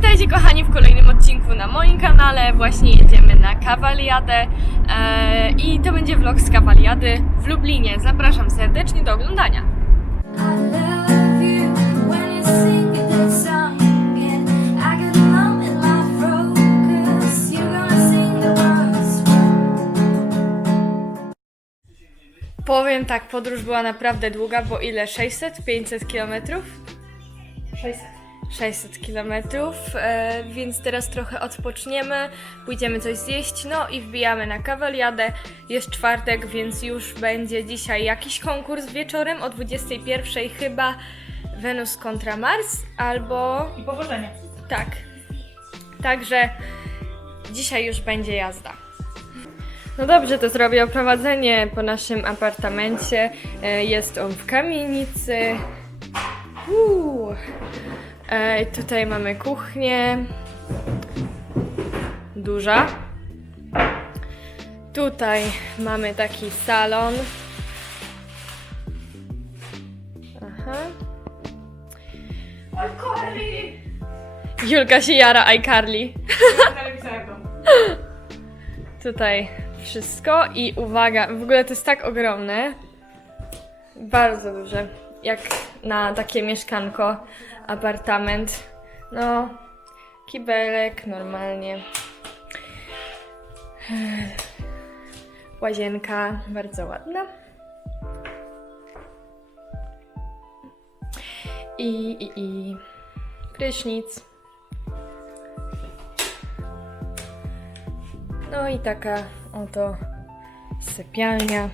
Witajcie kochani w kolejnym odcinku na moim kanale. Właśnie jedziemy na Kawaliadę e, i to będzie vlog z Kawaliady w Lublinie. Zapraszam serdecznie do oglądania. Powiem tak, podróż była naprawdę długa, bo ile? 600? 500 kilometrów? 600. 600 kilometrów, e, więc teraz trochę odpoczniemy, pójdziemy coś zjeść, no i wbijamy na kawaliadę. Jest czwartek, więc już będzie dzisiaj jakiś konkurs wieczorem o 21 chyba Wenus kontra Mars, albo I powodzenia. tak. Także dzisiaj już będzie jazda. No dobrze, to zrobię oprowadzenie po naszym apartamencie. E, Jest on w kamienicy. Uuu. E, Tutaj mamy kuchnię. Duża. Tutaj mamy taki salon. Aha. Alkoholi! Julka się jara iCarly. Tutaj wszystko i uwaga, w ogóle to jest tak ogromne. Bardzo duże. Jak na takie mieszkanko, apartament. No, kibelek normalnie. Łazienka bardzo ładna. I, i, i prysznic. No i taka oto sypialnia.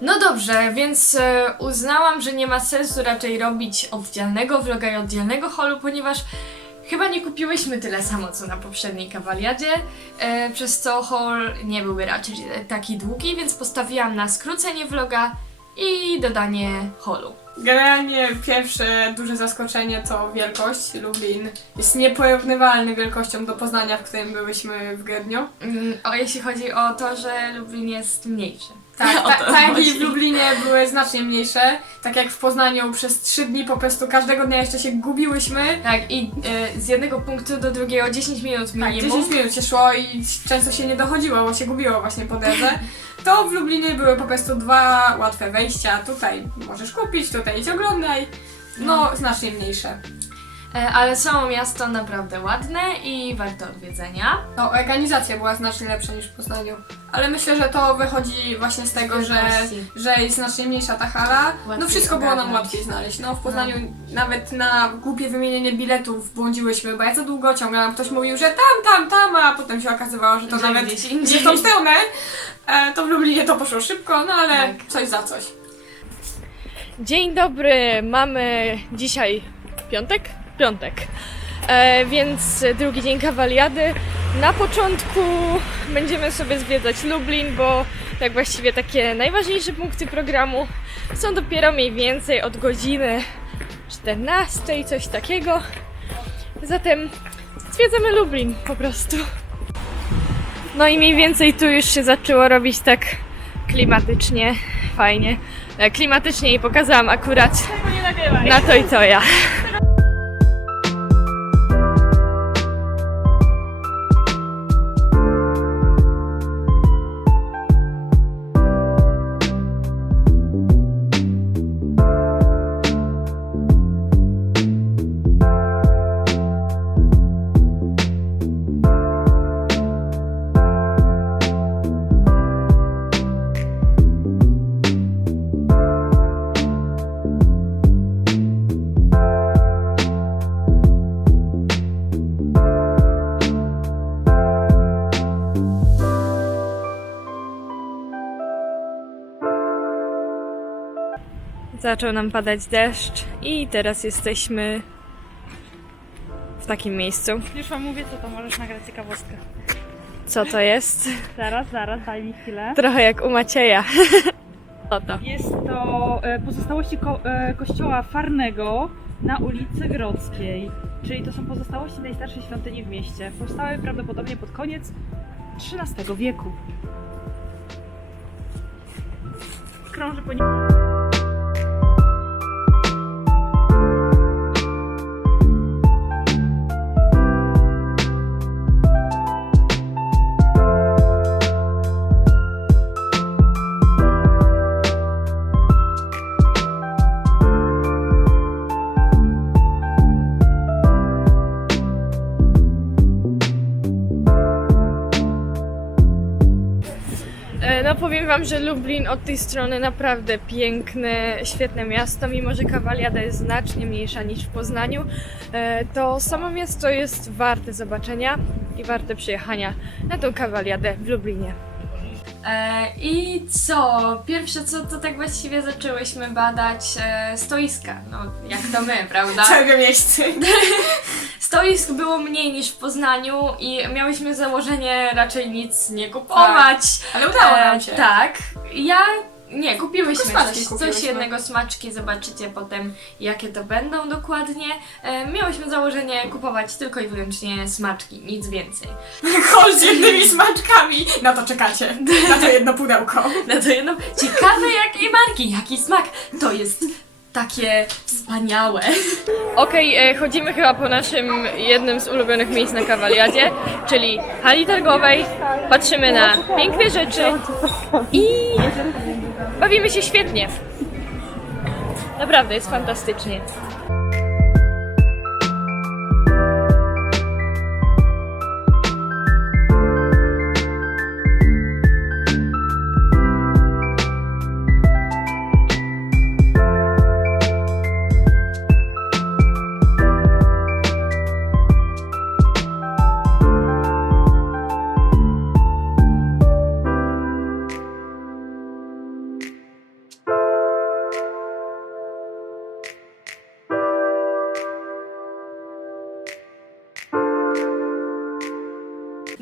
No dobrze, więc e, uznałam, że nie ma sensu raczej robić oddzielnego vloga i oddzielnego holu, ponieważ chyba nie kupiłyśmy tyle samo co na poprzedniej kawaliadzie, e, przez co haul nie byłby raczej taki długi, więc postawiłam na skrócenie vloga i dodanie holu. Generalnie pierwsze duże zaskoczenie to wielkość. Lublin jest nieporównywalny wielkością do Poznania, w którym byłyśmy w grudniu. Mm, O, jeśli chodzi o to, że Lublin jest mniejszy. Tak, ta, w Lublinie były znacznie mniejsze. Tak jak w Poznaniu przez trzy dni po prostu każdego dnia jeszcze się gubiłyśmy. Tak, i e, z jednego punktu do drugiego 10 minut Tak, minimum. 10 minut się szło i często się nie dochodziło, bo się gubiło właśnie po drodze. To w Lublinie były po prostu dwa łatwe wejścia. Tutaj możesz kupić, tutaj idź oglądaj. No, znacznie mniejsze. E, Ale samo miasto naprawdę ładne i warte odwiedzenia. No, organizacja była znacznie lepsza niż w Poznaniu. Ale myślę, że to wychodzi właśnie z tego, że, Wielkości. że jest znacznie mniejsza ta hala. No wszystko było nam ogarnąć. łatwiej znaleźć. No w Poznaniu nawet na głupie wymienienie biletów błądziłyśmy, bo ja za długo ciągnęłam. Ktoś mówił, że tam, tam, tam, a potem się okazywało, że to Że nawet gdzieś gdzieś indziej. w tą stronę. E, to w Lublinie to poszło szybko, no ale Tak. coś za coś. Dzień dobry, mamy dzisiaj piątek? Piątek. E, więc drugi dzień kawaliady. Na początku będziemy sobie zwiedzać Lublin, bo tak właściwie takie najważniejsze punkty programu są dopiero mniej więcej od godziny 14, coś takiego. Zatem zwiedzamy Lublin po prostu. No i mniej więcej tu już się zaczęło robić tak klimatycznie, fajnie. E, Klimatycznie i pokazałam akurat na to i to ja. Zaczął nam padać deszcz i teraz jesteśmy w takim miejscu. Już wam mówię, co to możesz nagrać ciekawostkę. Co to jest? Zaraz, zaraz, daj mi chwilę. Trochę jak u Macieja. Oto. Jest to e, pozostałości ko- e, kościoła Farnego na ulicy Grodzkiej. Czyli to są pozostałości najstarszej świątyni w mieście. Powstały prawdopodobnie pod koniec XIII wieku. Krąży po nim. No powiem wam, że Lublin od tej strony naprawdę piękne, świetne miasto, mimo że Kawaliada jest znacznie mniejsza niż w Poznaniu, e, to samo miasto jest warte zobaczenia i warte przyjechania na tą Kawaliadę w Lublinie. E, I co? Pierwsze co to tak właściwie zaczęłyśmy badać e, stoiska. No, jak to my, prawda? Całego miejsca. Stoisk było mniej niż w Poznaniu i miałyśmy założenie raczej nic nie kupować. Ale udało nam E, się. tak. Ja. Nie, kupiłyśmy Tylko smaczki coś, coś kupiłyśmy. jednego smaczki, zobaczycie potem jakie to będą dokładnie. E, miałyśmy założenie kupować tylko i wyłącznie smaczki, nic więcej. Kol z jednymi smaczkami. Na to czekacie. Na to jedno pudełko. Na to jedno. Ciekawe jakiej marki, jaki smak. To jest takie wspaniałe. Okej, e, chodzimy chyba po naszym jednym z ulubionych miejsc na Kawaliadzie, czyli hali targowej. Patrzymy na piękne rzeczy i bawimy się świetnie. Naprawdę jest fantastycznie.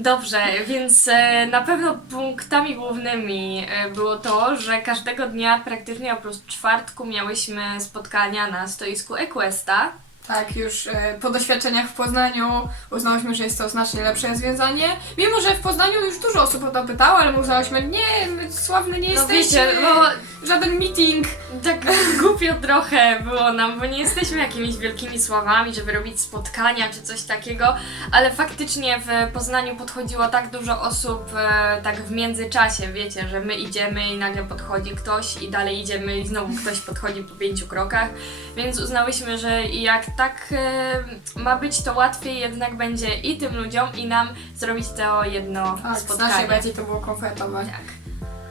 Dobrze, więc e, na pewno punktami głównymi e, było to, że każdego dnia praktycznie oprócz czwartku miałyśmy spotkania na stoisku Equesta. Tak, już e, po doświadczeniach w Poznaniu uznałyśmy, że jest to znacznie lepsze rozwiązanie. Mimo, że w Poznaniu już dużo osób o to pytało, ale my uznałyśmy, nie, my sławne nie No jesteśmy. wiecie, bo Żaden meeting. tak głupio trochę było nam, bo nie jesteśmy jakimiś wielkimi sławami, żeby robić spotkania czy coś takiego, ale faktycznie w Poznaniu podchodziło tak dużo osób e, tak w międzyczasie, wiecie, że my idziemy i nagle podchodzi ktoś i dalej idziemy i znowu ktoś podchodzi po pięciu krokach, więc uznałyśmy, że jak tak e, ma być, to łatwiej jednak będzie i tym ludziom i nam zrobić to jedno Tak, spotkanie. znacznie bardziej to było komfortowe. Tak.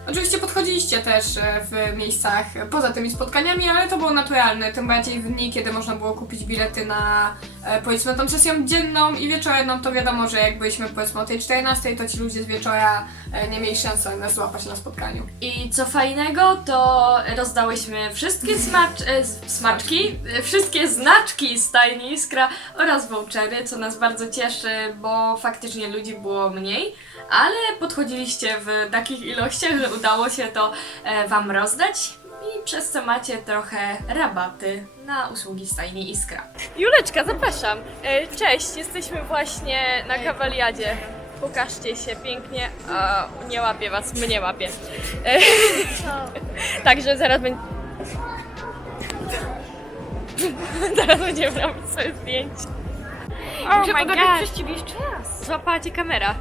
Oczywiście podchodziliście też e, w miejscach poza tymi spotkaniami, ale to było naturalne, tym bardziej w dni, kiedy można było kupić bilety na e, powiedzmy tą sesję dzienną i wieczorną, to wiadomo, że jak byliśmy powiedzmy o tej 14, to ci ludzie z wieczora e, nie mieli szansy nas złapać na spotkaniu. I co fajnego, to rozdałyśmy wszystkie smacz, e, smaczki, e, wszystkie znaczki z Tajni Iskra oraz vouchery, co nas bardzo cieszy, bo faktycznie ludzi było mniej, ale podchodziliście w takich ilościach, że udało się to e, Wam rozdać i przez co macie trochę rabaty na usługi z Tajni Iskra. Juleczka, zapraszam. E, Cześć, jesteśmy właśnie na Kawaliadzie. Pokażcie się pięknie. A, nie łapię was, mnie łapie. E, Także zaraz będzie. Zaraz będziemy robić sobie zdjęcie. Oh Muszę my god! przez ciebie jeszcze raz. Złapała cię kamera.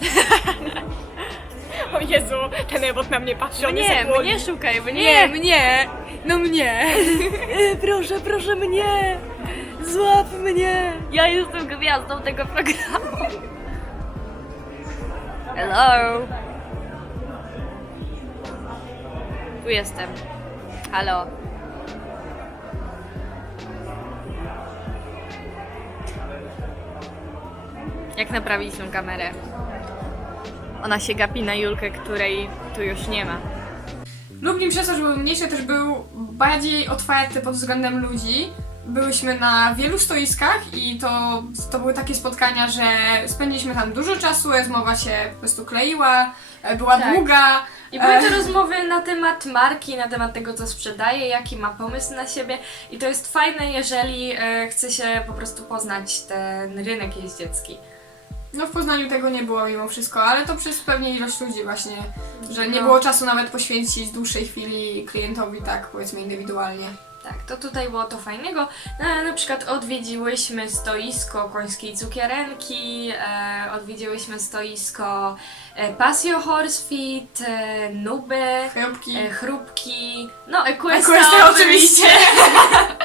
O Jezu, ten ebot na mnie patrzy, on jest jak mnie szukaj, mnie. Nie, mnie! No mnie! proszę, proszę mnie. Złap mnie. Ja jestem gwiazdą tego programu. Hello. Tu jestem. Halo. Jak naprawić tą kamerę? Ona się gapi na Julkę, której tu już nie ma. Lublin przez to, że był mniejszy, też był bardziej otwarty pod względem ludzi. Byłyśmy na wielu stoiskach i to, to były takie spotkania, że spędziliśmy tam dużo czasu, rozmowa się po prostu kleiła, e, była Tak. długa. I były to E. rozmowy na temat marki, na temat tego, co sprzedaje, jaki ma pomysł na siebie. I to jest fajne, jeżeli e, chce się po prostu poznać ten rynek jeździecki. No w Poznaniu tego nie było mimo wszystko, ale to przez pewnie ilość ludzi właśnie, że nie No. było czasu nawet poświęcić dłuższej chwili klientowi tak powiedzmy indywidualnie. Tak, to tutaj było to fajnego. No, na przykład odwiedziłyśmy stoisko końskiej cukierenki, e, odwiedziłyśmy stoisko e, Pasio Horsefit, e, Nuby, Chrupki. e, Chrupki, no Equesta, Equesta oczywiście.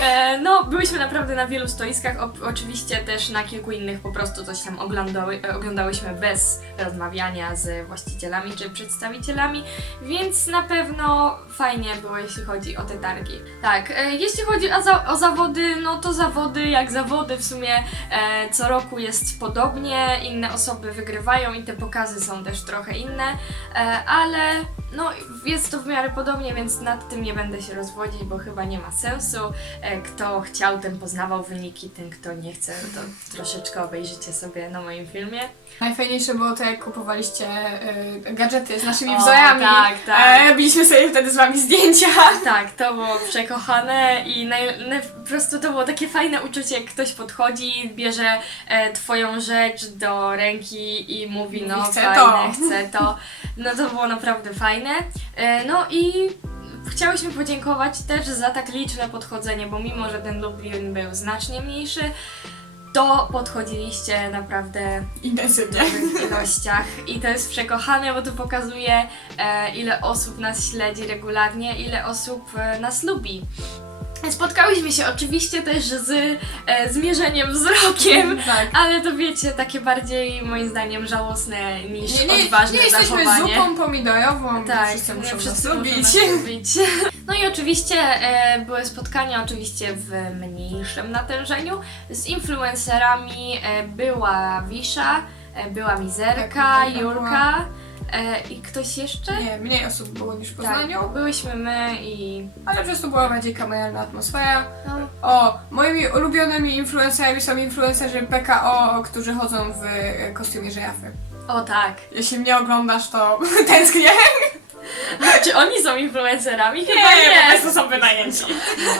E, no, byłyśmy naprawdę na wielu stoiskach, oczywiście też na kilku innych po prostu coś tam oglądały, e, oglądałyśmy bez rozmawiania z właścicielami czy przedstawicielami, więc na pewno fajnie było, jeśli chodzi o te targi. Tak, e, jeśli chodzi o, za, o zawody, no to zawody jak zawody w sumie co roku jest podobnie, inne osoby wygrywają i te pokazy są też trochę inne, ale no jest to w miarę podobnie, więc nad tym nie będę się rozwodzić, bo chyba nie ma sensu. E, Kto chciał, ten poznawał wyniki, ten kto nie chce, to troszeczkę obejrzycie sobie na moim filmie. Najfajniejsze było to, jak kupowaliście y, gadżety z naszymi O, wzorami. tak, tak. E, robiliśmy sobie wtedy z wami zdjęcia. Tak, to było przekochane i naj, naj, po prostu to było takie fajne uczucie, jak ktoś podchodzi, bierze e, twoją rzecz do ręki i mówi, Mówi, no "Chcę fajne, to". chcę to. No to było naprawdę fajne. E, no i chciałyśmy podziękować też za tak liczne podchodzenie, bo mimo, że ten Lublin był znacznie mniejszy, to podchodziliście naprawdę Intensywnie. w ilościach i to jest przekochane, bo to pokazuje e, ile osób nas śledzi regularnie, ile osób e, nas lubi. Spotkałyśmy się oczywiście też z e, zmierzeniem wzrokiem, Tak. ale to wiecie, takie bardziej moim zdaniem żałosne niż Nie, nie, odważne nie jesteśmy zachowanie. zupą pomidorową, Tak, wszyscy muszą wszyscy lubić. No i oczywiście e, były spotkania oczywiście w mniejszym natężeniu z influencerami. E, była Wisza, e, była Mizerka, Tak, Mizerka Julka e, i ktoś jeszcze? Nie, mniej osób było niż w tak, Poznaniu, byłyśmy my i ale przez to była bardziej kameralna atmosfera. no, O, moimi ulubionymi influencerami są influencerzy PKO, którzy chodzą w e, kostiumie żyrafy. o tak. Jeśli mnie oglądasz, to tęsknię. Czy oni są influencerami? Chyba Nie, nie. po prostu są wynajęci.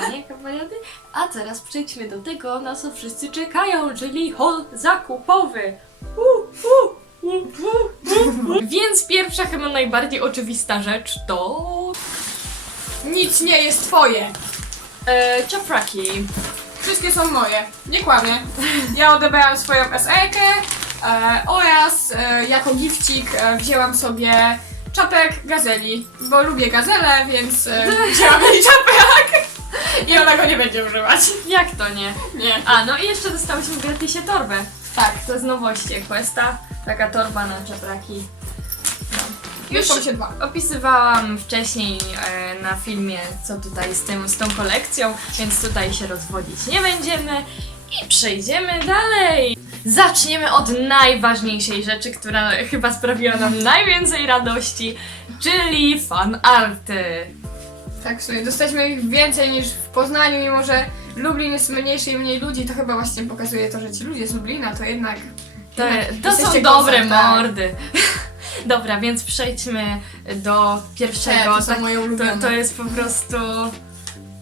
No nie, kawaliady? A teraz przejdźmy do tego, na co wszyscy czekają, czyli hol zakupowy. Uh, uh. Więc pierwsza, chyba najbardziej oczywista rzecz to... Nic nie jest twoje. E, czafraki. Wszystkie są moje. Nie kłamię. Ja odebrałam swoją SR-kę e, oraz e, jako gifcik e, wzięłam sobie czapek gazeli, bo lubię gazele, więc e, wzięłam jej czapek i ona go nie będzie używać. Jak to nie? Nie. A, no i jeszcze dostałyśmy w gratisie torbę. Tak. To z nowości Questa. Taka torba na czapraki. Już są się dwa. Opisywałam wcześniej e, na filmie, co tutaj z, tym, z tą kolekcją, więc tutaj się rozwodzić nie będziemy i przejdziemy dalej. Zaczniemy od najważniejszej rzeczy, która chyba sprawiła nam najwięcej radości, czyli fan arty. Tak, w sumie dostaliśmy ich więcej niż w Poznaniu, mimo że Lublin jest mniejszy i mniej ludzi, to chyba właśnie pokazuje to, że ci ludzie z Lublina to jednak... To, to są dobre tak. mordy. Dobra, więc przejdźmy do pierwszego. Te, to tak-. To, to jest po prostu.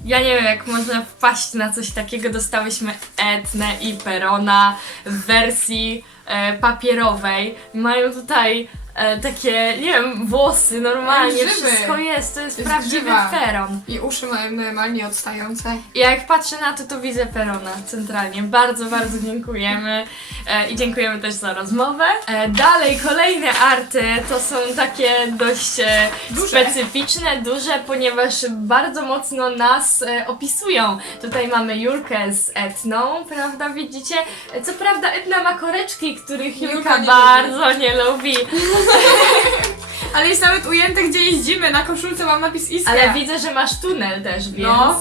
Ja nie wiem, jak można wpaść na coś takiego. Dostałyśmy Etnę i Perona w wersji e, papierowej. Mają tutaj e, takie, nie wiem, włosy normalnie. Żywy. Wszystko jest. To jest, Jest prawdziwy grzywa. Peron. I uszy mają normalnie odstające. I jak patrzę na to, to widzę Perona centralnie. Bardzo, bardzo dziękujemy e, i dziękujemy też za rozmowę. E, dalej, kolejne arty to są takie dość e, Duże. specyficzne, duże, ponieważ bardzo mocno nas e, opisują. Tutaj mamy Julkę z Etną, prawda, widzicie? E, Co prawda Etna ma koreczki, których Julka Julka nie bardzo nie lubi, Ale jest nawet ujęte, gdzie jeździmy. Na koszulce mam napis Iskra. ale widzę, że masz tunel też, więc... No.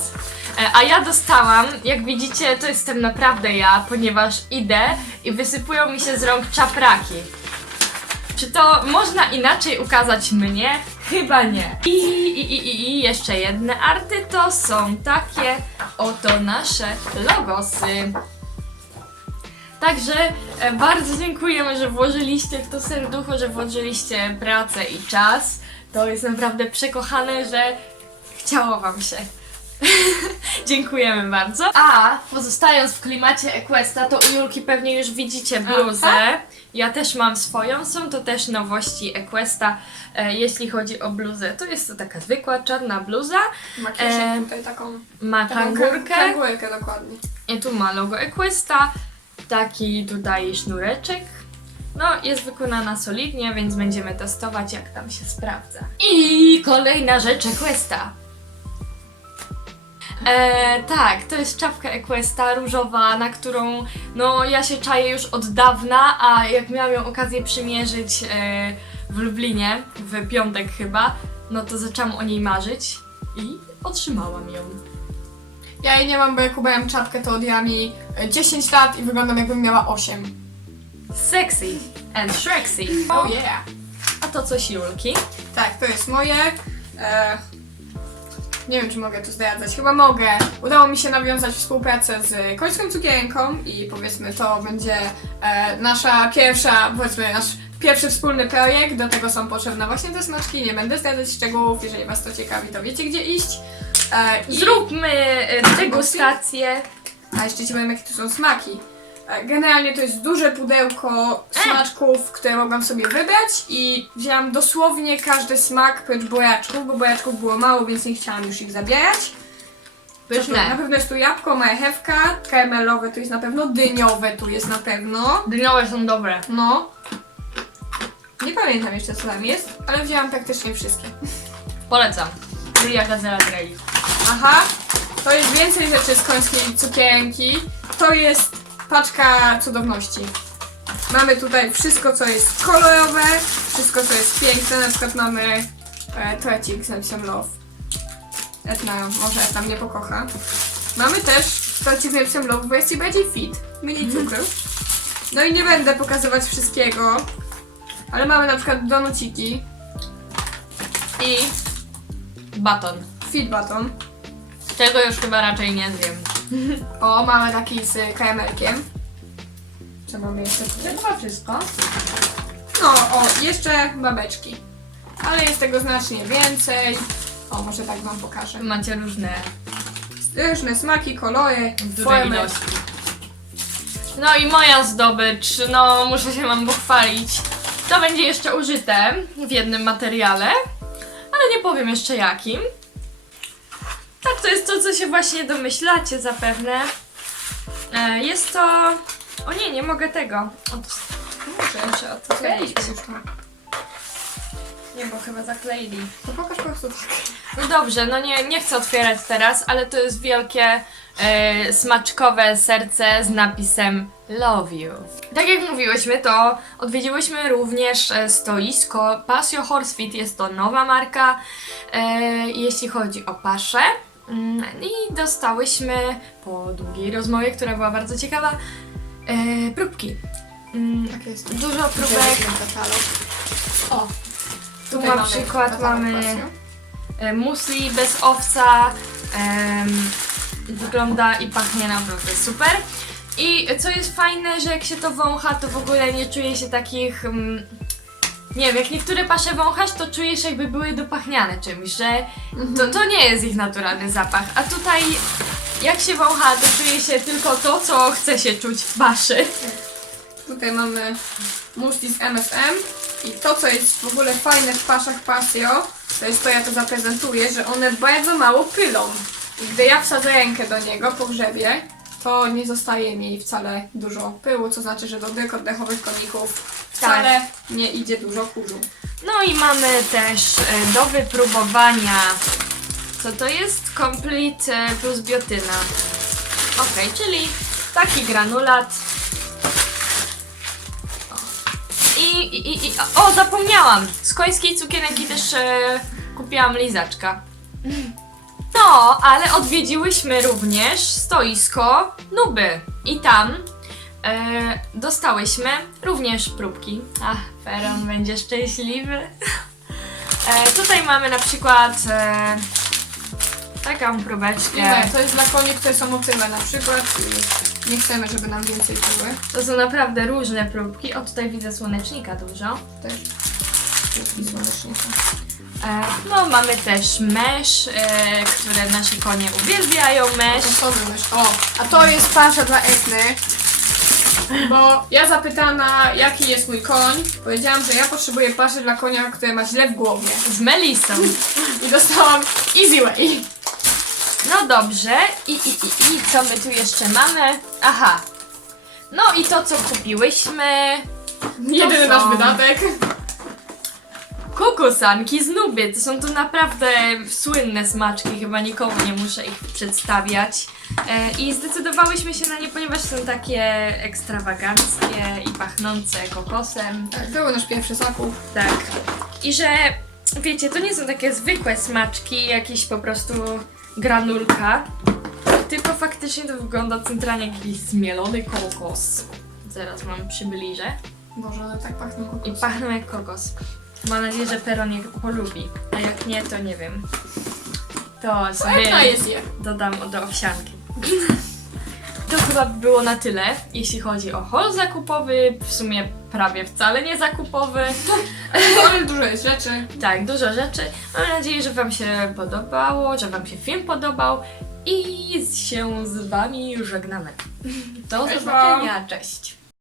E, A ja dostałam, jak widzicie, to jestem naprawdę ja, ponieważ idę i wysypują mi się z rąk czapraki. Czy to można inaczej ukazać mnie? Chyba nie. I, i, i, i, i jeszcze jedne arty to są takie oto nasze logosy. Także e, bardzo dziękujemy, że włożyliście w to serducho, że włożyliście pracę i czas. To jest naprawdę przekochane, że chciało Wam się. Dziękujemy bardzo. A pozostając w klimacie Equesta, to u Julki pewnie już widzicie bluzę. Ja też mam swoją, są to też nowości Equesta, e, jeśli chodzi o bluzę. To jest to taka zwykła czarna bluza, Ma E, tutaj taką. ma taką kangurkę. Kangurkę dokładnie. I tu ma logo Equesta, taki tutaj sznureczek. No, jest wykonana solidnie, więc będziemy testować, jak tam się sprawdza. I kolejna rzecz Equesta. E, tak, to jest czapka Equesta różowa, na którą no ja się czaję już od dawna, a jak miałam ją okazję przymierzyć e, w Lublinie, w piątek chyba, no to zaczęłam o niej marzyć i otrzymałam ją. Ja jej nie mam, bo jak kupiłam czapkę, to odjęła mi e, 10 lat i wyglądam jakbym miała 8. Sexy and Shrexy. Oh yeah! A to coś Julki. Tak, to jest moje. E, nie wiem, czy mogę to zdradzać. Chyba mogę. Udało mi się nawiązać współpracę z Końską Cukierką i powiedzmy to będzie e, nasza pierwsza, powiedzmy nasz pierwszy wspólny projekt. Do tego są potrzebne właśnie te smaczki. Nie będę zdradzać szczegółów. Jeżeli Was to ciekawi, to wiecie gdzie iść. E, i- Zróbmy e, degustację. A jeszcze ci powiem, jakie tu są smaki. E, Generalnie to jest duże pudełko smaczków, które mogłam sobie wybrać i wzięłam dosłownie każdy smak prócz bojaczków, bo bojaczków było mało, więc nie chciałam już ich zabierać. Co tu? Na Pyszne. pewno jest tu jabłko, marchewka, karamelowe, tu jest na pewno, dyniowe tu jest na pewno. Dyniowe są dobre. No. Nie pamiętam jeszcze co tam jest, ale wzięłam praktycznie wszystkie. Polecam. Ria Gazela Grey. Aha, to jest więcej rzeczy z końskiej cukierki. To jest paczka cudowności. Mamy tutaj wszystko, co jest kolorowe, wszystko, co jest piękne. Na przykład mamy e, trecik z napisem Love. Etna, może Etna mnie pokocha. Mamy też trecik z napisem Love w wersji bardziej fit, mniej cukru. No i nie będę pokazywać wszystkiego, ale mamy na przykład donuciki I baton. Fit baton. Tego już chyba raczej nie zjem. O, mamy taki z karamelkiem. Co mamy jeszcze tutaj? Chyba wszystko. No, o, jeszcze babeczki. Ale jest tego znacznie więcej. O, może tak wam pokażę. Macie różne Różne smaki, kolory, duże formy. ilości. No i moja zdobycz, no muszę się wam pochwalić. To będzie jeszcze użyte w jednym materiale, ale nie powiem jeszcze jakim. Tak, to jest to, co się właśnie domyślacie zapewne. E, Jest to... O nie, nie mogę tego. Muszę jeszcze odkleić. Nie, bo chyba zakleili. To pokaż po prostu tak. No dobrze, no nie, nie chcę otwierać teraz, ale to jest wielkie e, smaczkowe serce z napisem Love You. Tak jak mówiłyśmy, to odwiedziłyśmy również e, stoisko Pasio Horsefit. Jest to nowa marka, e, jeśli chodzi o paszę. Mm, I dostałyśmy po długiej rozmowie, która była bardzo ciekawa, e, próbki. Mm, Tak jest. Dużo próbek. O, Tu tutaj na mamy przykład katalog mamy e, musli bez owca. em, wygląda i pachnie naprawdę super. I co jest fajne, że jak się to wącha, to w ogóle nie czuje się takich. mm, nie wiem, jak niektóre pasze wąchasz, to czujesz jakby były dopachniane czymś, że to, to nie jest ich naturalny zapach. A tutaj jak się wącha, to czuje się tylko to, co chce się czuć w paszy. Tutaj mamy muszli z MSM i to, co jest w ogóle fajne w paszach Pasio, to jest to, ja to zaprezentuję, że one bardzo mało pylą. I gdy ja wsadzę rękę do niego po grzebie, to nie zostaje mi wcale dużo pyłu, co znaczy, że do dych oddechowych koników wcale nie idzie dużo kurzu. No i mamy też e, do wypróbowania, co to jest? Complete e, plus biotyna. Ok, czyli taki granulat. O. I, i, i, i o, zapomniałam! Z końskiej cukierki też e, kupiłam lizaczka. No, ale odwiedziłyśmy również stoisko Nuby. I tam E, dostałyśmy również próbki. Ach, Feron będzie szczęśliwy. E, tutaj mamy na przykład e, taką próbeczkę. Nie, to jest dla koni, które są otyłe na przykład i nie chcemy, żeby nam więcej były. To są naprawdę różne próbki. O, tutaj widzę słonecznika dużo. Też. I słonecznika. E, no, mamy też mesz, e, które nasze konie uwielbiają mesz. Myśl? O, a to jest pasza dla Etny. Bo ja zapytana, jaki jest mój koń, powiedziałam, że ja potrzebuję paszy dla konia, który ma źle w głowie. Z Melisą. I dostałam Easy Way. No dobrze. I, i, i, I co my tu jeszcze mamy? Aha. No i to, co kupiłyśmy. Jedyny są- nasz wydatek. Kukusanki z Nuby. To są to naprawdę słynne smaczki, chyba nikomu nie muszę ich przedstawiać. E, I zdecydowałyśmy się na nie, ponieważ są takie ekstrawaganckie i pachnące kokosem. Tak, były nasz pierwszy zakup. Tak. I że wiecie, to nie są takie zwykłe smaczki, jakieś po prostu granulka, tylko faktycznie to wygląda centralnie jak jakiś zmielony kokos. Zaraz wam przybliżę. Boże, one tak pachną I kokosem. pachną jak kokos. Mam nadzieję, że Peron je polubi. A jak nie, to nie wiem. To sobie jest je. dodam do owsianki. To chyba by było na tyle, jeśli chodzi o haul zakupowy. W sumie prawie wcale nie zakupowy. Ale dużo jest rzeczy. Tak, dużo rzeczy. Mam nadzieję, że Wam się podobało, że Wam się film podobał i się z Wami żegnamy. Do Cześć, zobaczenia, cześć!